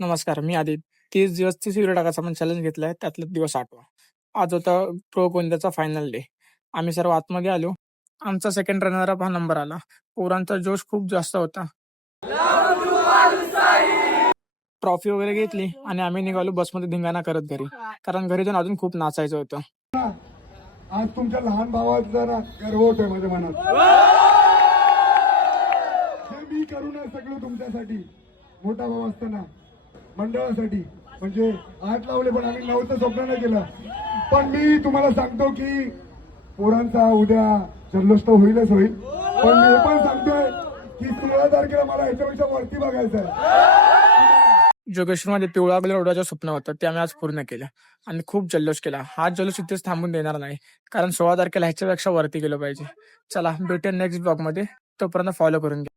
नमस्कार, मी आदित्य. 30 दिवस 30 व्हिडिओ टाकायचा आपण चॅलेंज घेतलाय, त्यातला दिवस 8वा. आज होता प्रो गोंदियाचा फायनल डे. आम्ही सर्व आतमध्ये आलो. आमचा सेकंड रनर अप हा नंबर आला. पोरांचा जोश खूप जास्त होता. ट्रॉफी वगैरे घेतली आणि आम्ही निघालो बसमध्ये धिंगाणा करत घरी, कारण घरी जाऊन अजून खूप नाचायचं होतं. आज तुमच्या लहान भावाचा जरा गर्व होतोय माझ्या मनात. हे मी करू ना सगळं तुमच्यासाठी, मोठा भाऊ असताना मंडळासाठी. म्हणजे 8 लावले पण आम्ही 9चं स्वप्न नाही केलं. पण मी तुम्हाला सांगतो की पोरांचा उद्या जल्लोष तर होईलच होईल, पण मी हे पण सांगतोय की 16 तारखेला मला ह्याच्यापेक्षा वरती बघायचं आहे. जोगेश्वरमध्ये पिवळा कलर उडवायचं स्वप्न होतं, ते आम्ही आज पूर्ण केलं आणि खूप जल्लोष केला. हा जल्लोष इथेच थांबून देणार नाही, कारण 16 तारखेला ह्याच्यापेक्षा वरती गेलो पाहिजे. चला भेटूया नेक्स्ट ब्लॉगमध्ये. तोपर्यंत फॉलो करून घ्या.